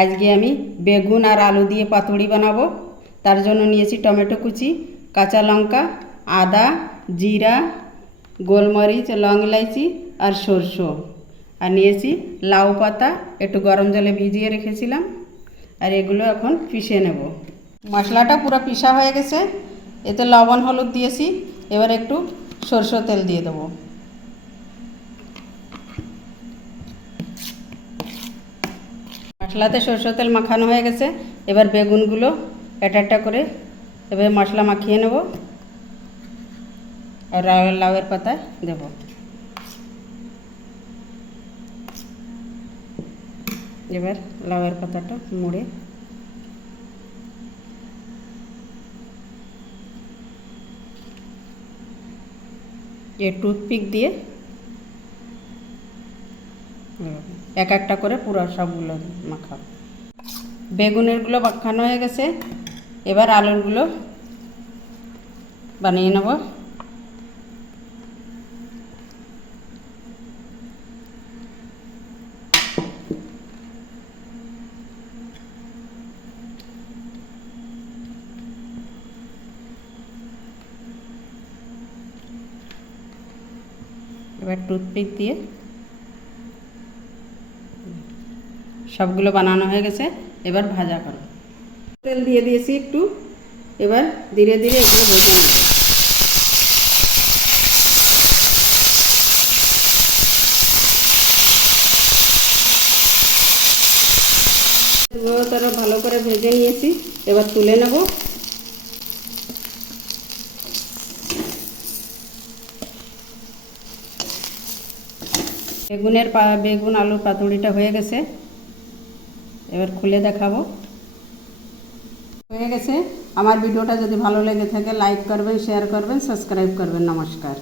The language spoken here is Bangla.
আজকে আমি বেগুন আর আলু দিয়ে পাতুড়ি বানাবো। তার জন্য নিয়েছি টমেটো কুচি, কাঁচা লঙ্কা, আদা, জিরা, গোলমরিচ, লং ইলাইচি আর সরষে। আর নিয়েছি লাউ পাতা, একটু গরম জলে ভিজিয়ে রেখেছিলাম। আর এগুলো এখন পিষে নেব। মশলাটা পুরো পিষা হয়ে গেছে। এতে লবণ, হলুদ দিয়েছি। এবার একটু সরষের তেল দিয়ে দেবো। মশলাতে সরষের তেল মাখানো হয়ে গেছে। এবার বেগুনগুলো একটা একটা করে এবার মশলা মাখিয়ে নেব। আর লাউয়ের পাতায় দেব। এবার লাউয়ের পাতাটা মুড়ে। এ টুথপিক দিয়ে এক একটা করে পুরো সবগুলো মাখাবো বেগুনেরগুলো মাখানো হয়ে গেছে। এবার আলুরগুলো বানিয়ে নেব। এবার টুথপিক দিয়ে সবগুলো বানানো হয়ে গেছে, এবার ভাজা করো তেল দিয়ে দিয়েছি একটু, এবার ধীরে ধীরে এগুলো ভেজে নেব। তারা ভালো করে ভেজে নিয়েছি, এবার তুলে নেব। বেগুনের পা বেগুন, আলুর পাতুড়িটা হয়ে গেছে। এবার খুলে দেখাবো। হয়ে গেছে। আমার ভিডিওটা যদি ভালো লেগে থাকে লাইক করবেন শেয়ার করবেন সাবস্ক্রাইব করবেন। নমস্কার।